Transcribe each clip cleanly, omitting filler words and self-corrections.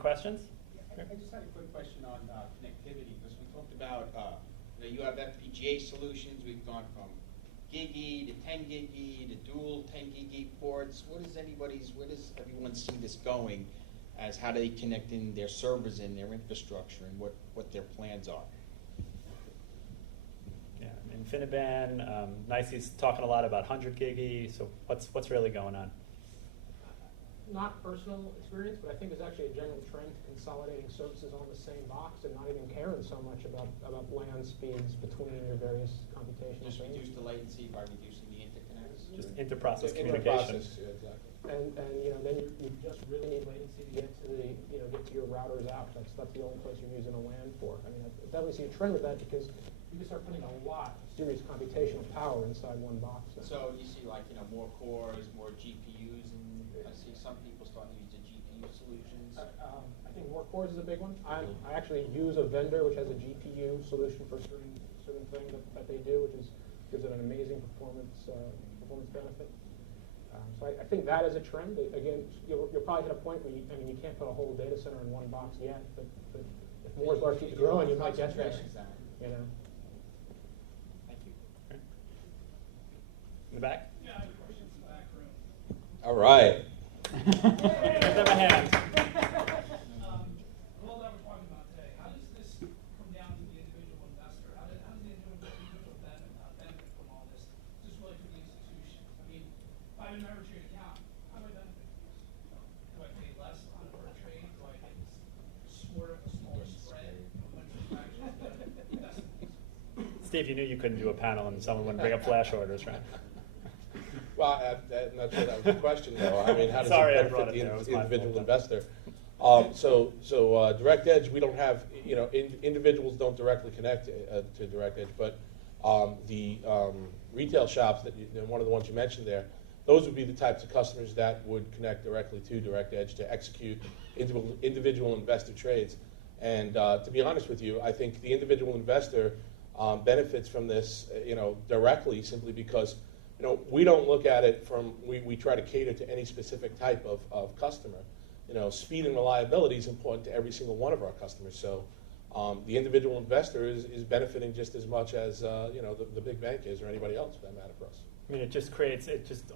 questions? Yeah, I just had a quick question on connectivity, because we talked about, you have FPGA solutions. We've gone from gigi to 10 gigi to dual 10 gigi ports. Where does everyone see this going, as how do they connect in their servers and their infrastructure, and what their plans are? Yeah, InfiniBand, Nicey's talking a lot about 100 gigi, so what's really going on? Not personal experience, but I think there's actually a general trend to consolidating services on the same box and not even caring so much about LAN speeds between your various computational Just things. reduce the latency by reducing the interconnects? Just inter-process Yeah, communication. exactly. And then you just really need latency to get to get to your routers out. That's the only place you're using a LAN for. I mean, I definitely see a trend with that, because you can start putting a lot of serious computational power inside one box. So you see, like, more cores, more GPUs, and I see some people starting to use the GPU solutions. I think more cores is a big one. I actually use a vendor which has a GPU solution for certain thing that they do, which gives it an amazing performance benefit. So I think that is a trend. Again, you'll probably hit a point where you can't put a whole data center in one box yet, but if Moore's Law keeps growing, you might get there. Thank you. In the back? Yeah, I have a question from the back room. All right. Let's have a hand. All that we're talking about today, how does this come down to the individual investor? How does the individual benefit from all this? Just really for the institution. I mean, if I have a member trade account, how do I benefit from this? Do I pay less on a per trade? Do I get a smaller spread when transactions get investments? Steve, you knew you couldn't do a panel and someone wouldn't bring up flash orders, right? Well, I'm not sure that was the question, though. I mean, how does Sorry, I it brought benefit it there. It was the my individual fault. investor? So Direct Edge, we don't have, individuals don't directly connect to Direct Edge, but the retail shops, one of the ones you mentioned there, those would be the types of customers that would connect directly to Direct Edge to execute individual investor trades. And to be honest with you, I think the individual investor benefits from this, directly, simply because we don't look at it from, we try to cater to any specific type of customer. Speed and reliability is important to every single one of our customers. So the individual investor is benefiting just as much as the big bank is, or anybody else for that matter for us. I mean, it just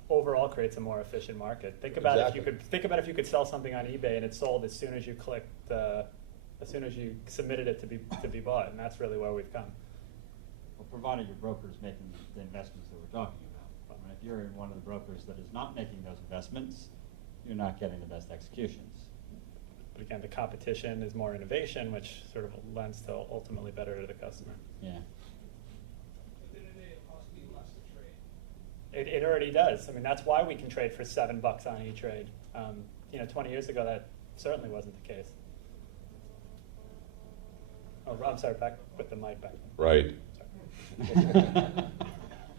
overall creates a more efficient market. Think about if you could sell something on eBay and it sold as soon as you clicked, as soon as you submitted it to be bought, and that's really where we've come. Well, provided your broker is making the investments that we're talking about. Right? If you're in one of the brokers that is not making those investments, you're not getting the best executions. But again, the competition is more innovation, which sort of lends to ultimately better to the customer. Yeah. At the end of the day, it costs me less to trade. It already does. I mean, that's why we can trade for $7 on E-Trade. 20 years ago, that certainly wasn't the case. Oh, I'm sorry, back with the mic back. Right.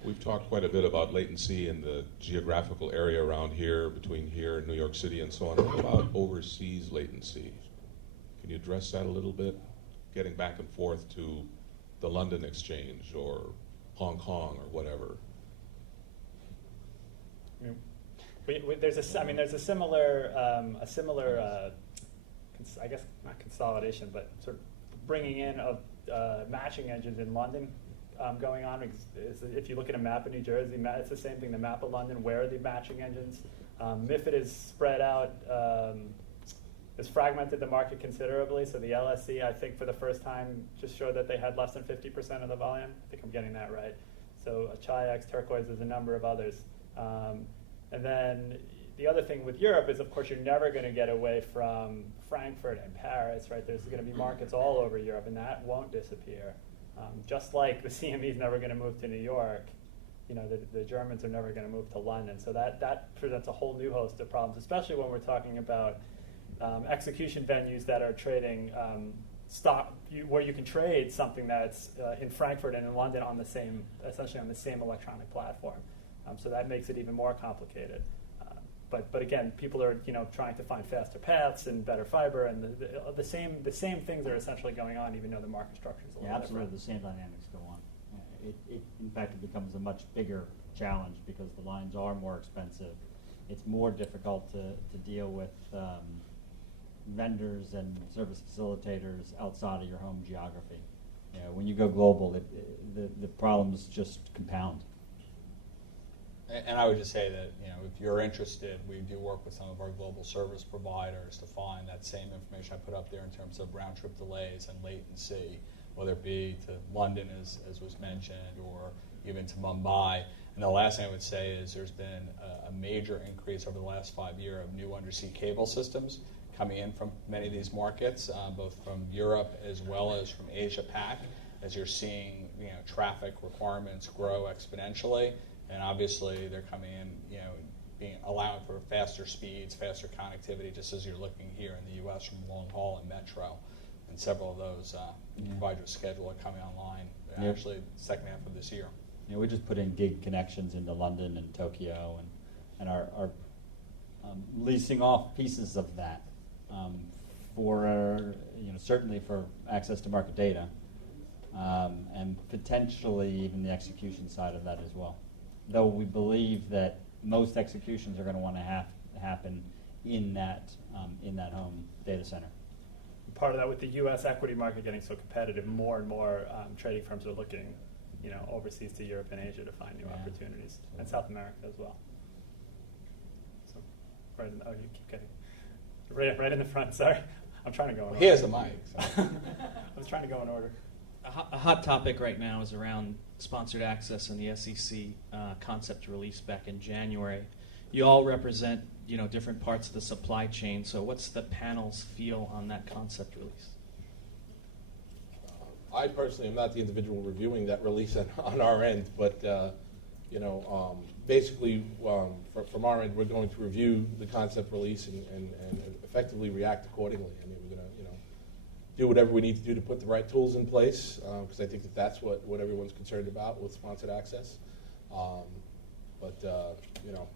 We've talked quite a bit about latency in the geographical area around here, between here and New York City and so on. What about overseas latency? Can you address that a little bit? Getting back and forth to the London Exchange or Hong Kong or whatever. There's a similar, I guess not consolidation, but sort of bringing in of matching engines in London going on. If you look at a map of New Jersey, it's the same thing. The map of London, where are the matching engines? MiFID is spread out, has fragmented the market considerably. So the LSE, I think, for the first time, just showed that they had less than 50% of the volume. I think I'm getting that right. So Chi-X, Turquoise, there's a number of others. And then the other thing with Europe is, of course, you're never going to get away from Frankfurt and Paris, right? There's going to be markets all over Europe, and that won't disappear. Just like the CME is never going to move to New York, the Germans are never going to move to London. So that presents a whole new host of problems, especially when we're talking about execution venues that are trading where you can trade something that's in Frankfurt and in London essentially on the same electronic platform. So that makes it even more complicated. But again, people are trying to find faster paths and better fiber, and the same things are essentially going on, even though the market structure is a little Absolutely, different. the same dynamics go on. In fact, it becomes a much bigger challenge because the lines are more expensive. It's more difficult to deal with vendors and service facilitators outside of your home geography. You know, when you go global, the problems just compound. And I would just say that, you know, if you're interested, we do work with some of our global service providers to find that same information I put up there in terms of round trip delays and latency, whether it be to London, as was mentioned, or even to Mumbai. And the last thing I would say is there's been a major increase over the last 5 years of new undersea cable systems coming in from many of these markets, both from Europe as well as from Asia Pac, as you're seeing, you know, traffic requirements grow exponentially. And obviously they're coming in, you know, allowing for faster speeds, faster connectivity, just as you're looking here in the U.S. from long haul and metro. And several of those providers schedule are coming online actually second half of this year. You know, we just put in gig connections into London and Tokyo, and are leasing off pieces of that for, you know, certainly for access to market data, and potentially even the execution side of that as well. Though we believe that most executions are going to want to happen in that home data center. Part of that, with the U.S. equity market getting so competitive, more and more trading firms are looking, you know, overseas to Europe and Asia to find new opportunities, and South America as well. So, right in, oh, you keep getting right in the front. Sorry, I'm trying to go in order. He has the mic. So. I was trying to go in order. A hot topic right now is around sponsored access and the SEC concept release back in January. You all represent, you know, different parts of the supply chain. So what's the panel's feel on that concept release? I personally am not the individual reviewing that release on our end, but you know, basically from our end, we're going to review the concept release and effectively react accordingly. I mean, we're going to, you know, do whatever we need to do to put the right tools in place, because I think that that's what everyone's concerned about with sponsored access. You know,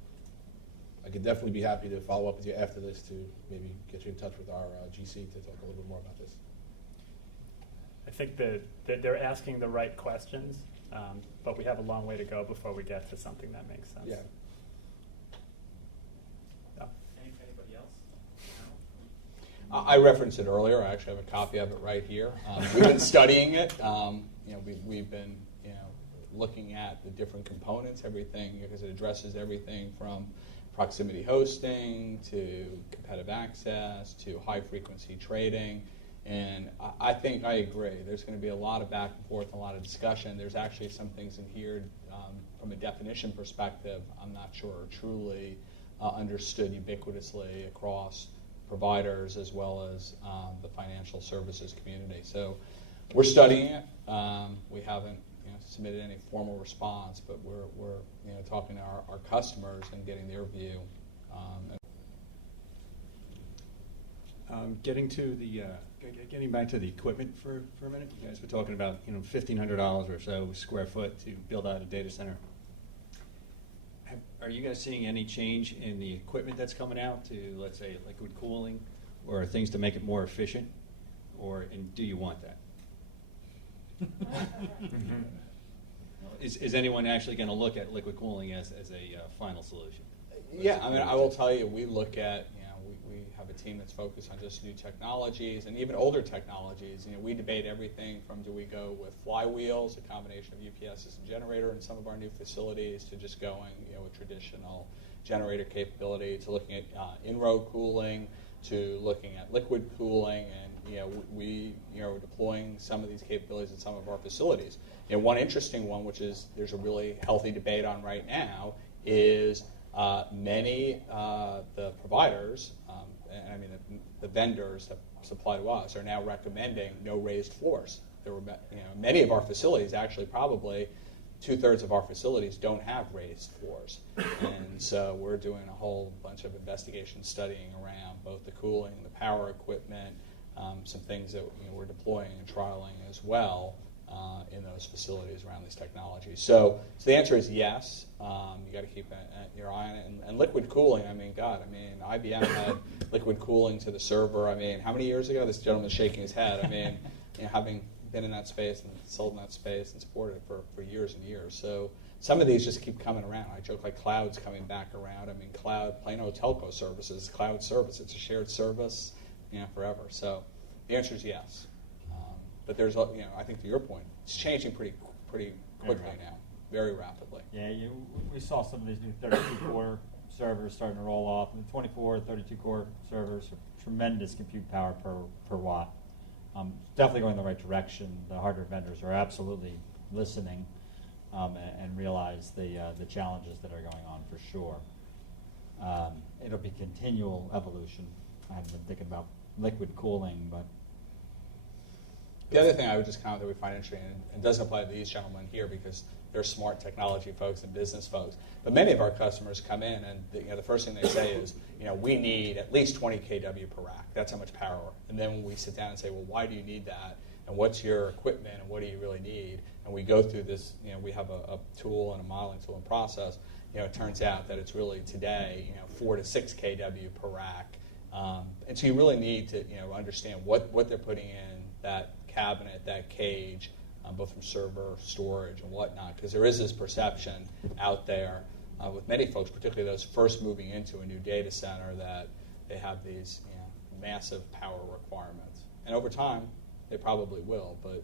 I could definitely be happy to follow up with you after this to maybe get you in touch with our GC to talk a little bit more about this. I think that they're asking the right questions, but we have a long way to go before we get to something that makes sense. Yeah. Anybody else? I referenced it earlier. I actually have a copy of it right here. We've been studying it. You know, we've been, you know, looking at the different components, everything, because it addresses everything from proximity hosting to competitive access to high frequency trading. And I think I agree. There's going to be a lot of back and forth, a lot of discussion. There's actually some things in here from a definition perspective I'm not sure are truly understood ubiquitously across providers as well as the financial services community. So we're studying it. We haven't, you know, submitted any formal response, but we're you know, talking to our customers and getting their view. Getting back to the equipment for a minute, you guys were talking about, you know, $1,500 or so square foot to build out a data center. Are you guys seeing any change in the equipment that's coming out to, let's say, liquid cooling, or things to make it more efficient, and do you want that? Is anyone actually going to look at liquid cooling as a final solution? Yeah, I mean, I will tell you, we look at, you know, we have a team that's focused on just new technologies and even older technologies. You know, we debate everything from do we go with flywheels, a combination of UPSs and generator in some of our new facilities, to just going, you know, with traditional generator capability, to looking at in-row cooling, to looking at liquid cooling, and, you know, we, you know, are deploying some of these capabilities in some of our facilities. You know, one interesting one, which is there's a really healthy debate on right now, is many the providers, and I mean the vendors that supply to us, are now recommending no raised floors. There were, you know, many of our facilities, actually probably 2/3 of our facilities don't have raised floors, and so we're doing a whole bunch of investigation studying around both the cooling, the power equipment, some things that, you know, we're deploying and trialing as well in those facilities around these technologies. So the answer is yes. You got to keep your eye on it. And liquid cooling, I mean, God, I mean, IBM had liquid cooling to the server. I mean, how many years ago? This gentleman's shaking his head. I mean, you know, having been in that space and sold in that space and supported it for years and years. So some of these just keep coming around. I joke like cloud's coming back around. I mean, cloud, plain old telco services, cloud service. It's a shared service. forever. So the answer is yes. But there's, I think to your point, it's changing pretty quickly now, very rapidly. Yeah, we saw some of these new 32-core servers starting to roll off, and the 24, 32-core servers are tremendous compute power per watt. Definitely going in the right direction. The hardware vendors are absolutely listening and realize the challenges that are going on for sure. It'll be continual evolution. I haven't been thinking about liquid cooling, but The other thing I would just comment that we find interesting, and it doesn't apply to these gentlemen here because they're smart technology folks and business folks, but many of our customers come in and the first thing they say is, we need at least 20 kW per rack. That's how much power. And then when we sit down and say, well, why do you need that? And what's your equipment and what do you really need? And we go through this, we have a tool and a modeling tool and process. It turns out that it's really today, 4 to 6 kW per rack. And so you really need to, understand what they're putting in that cabinet, that cage, both from server, storage, and whatnot, because there is this perception out there with many folks, particularly those first moving into a new data center, that they have these massive power requirements. And over time, they probably will, but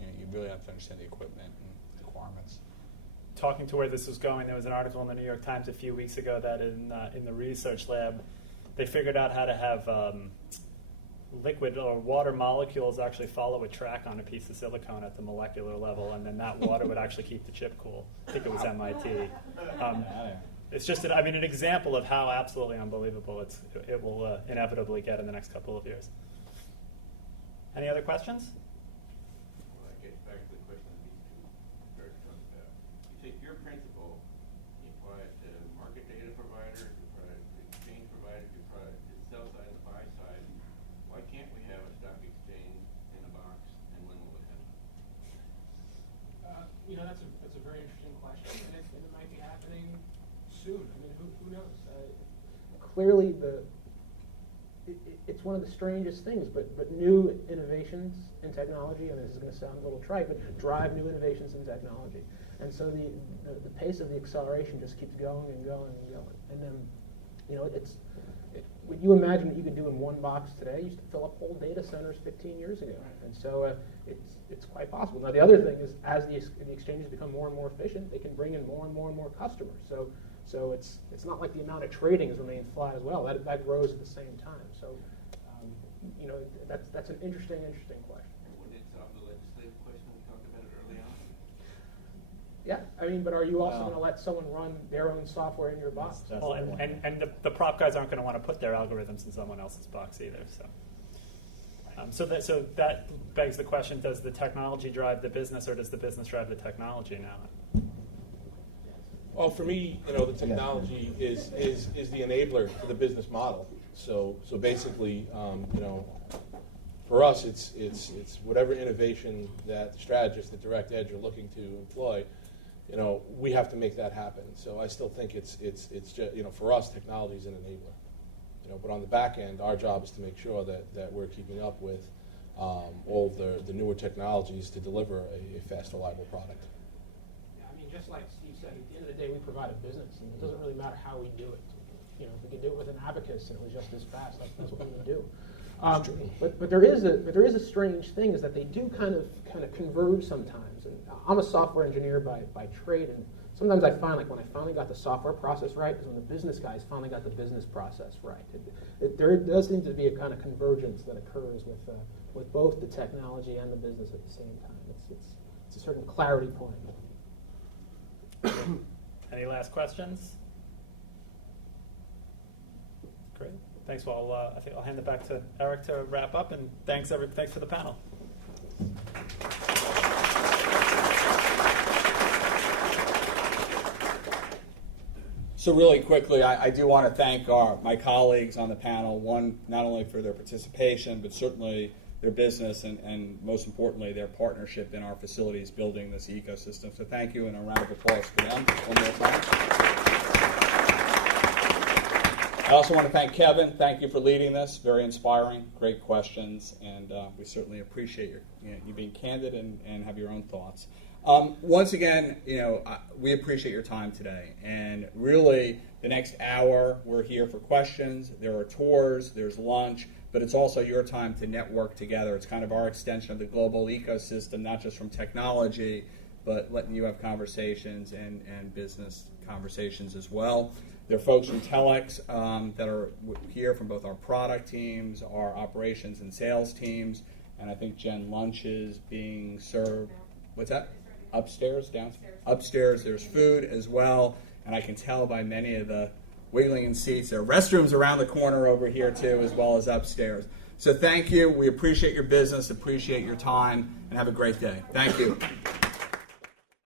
you really have to understand the equipment and requirements. Talking to where this was going, there was an article in the New York Times a few weeks ago that in the research lab, they figured out how to have liquid or water molecules actually follow a track on a piece of silicone at the molecular level, and then that water would actually keep the chip cool. I think it was MIT. It's just an example of how absolutely unbelievable it will inevitably get in the next couple of years. Any other questions? Well, that gets back to the question that these two first talked about. You take your principle, you apply it to market data providers, you apply it to exchange providers, you apply it to the sell side and the buy side. Why can't we have a stock exchange in a box, and when will it happen? That's a very interesting question, and it might be happening soon. I mean, who knows? Clearly, it's one of the strangest things, but new innovations in technology, and this is going to sound a little trite, but drive new innovations in technology. And so the pace of the acceleration just keeps going and going and going. And then, would you imagine what you could do in one box today? You used to fill up whole data centers 15 years ago. And so it's quite possible. Now, the other thing is, as the exchanges become more and more efficient, they can bring in more and more and more customers. So it's not like the amount of trading has remained flat as well. That grows at the same time. So, that's an interesting question. And wouldn't it solve the legislative question we talked about it early on? Yeah, but are you also going to let someone run their own software in your box? Well, and the prop guys aren't going to want to put their algorithms in someone else's box either. So that begs the question: does the technology drive the business, or does the business drive the technology now? Well, for me, the technology is the enabler for the business model. So basically, for us, it's whatever innovation that the strategists, the direct edge, are looking to employ. We have to make that happen. So I still think it's just, for us, technology is an enabler. But on the back end, our job is to make sure that we're keeping up with all of the newer technologies to deliver a fast, reliable product. Just like Steve said, at the end of the day, we provide a business, and it doesn't really matter how we do it. If we could do it with an abacus and it was just as fast, that's what we would do. But there is a strange thing, is that they do kind of converge sometimes. And I'm a software engineer by trade, and sometimes I find, like, when I finally got the software process right, is when the business guys finally got the business process right. There does seem to be a kind of convergence that occurs with both the technology and the business at the same time. It's a certain clarity point. Any last questions? Great. Thanks. Well, I think I'll hand it back to Eric to wrap up, and thanks for the panel. So really quickly, I do want to thank my colleagues on the panel, one, not only for their participation, but certainly their business and most importantly, their partnership in our facilities building this ecosystem. So thank you, and a round of applause for them one more time. I also want to thank Kevin. Thank you for leading this. Very inspiring, great questions, and we certainly appreciate you being candid and have your own thoughts. Once again, we appreciate your time today, and really the next hour we're here for questions. There are tours, there's lunch, but it's also your time to network together. It's kind of our extension of the global ecosystem, not just from technology, but letting you have conversations and business conversations as well. There are folks from Telex that are here from both our product teams, our operations and sales teams, and I think Jen lunch is being served. What's that? Upstairs, downstairs? Upstairs, there's food as well, and I can tell by many of the wiggling in seats, there are restrooms around the corner over here too, as well as upstairs. So thank you. We appreciate your business, appreciate your time, and have a great day. Thank you.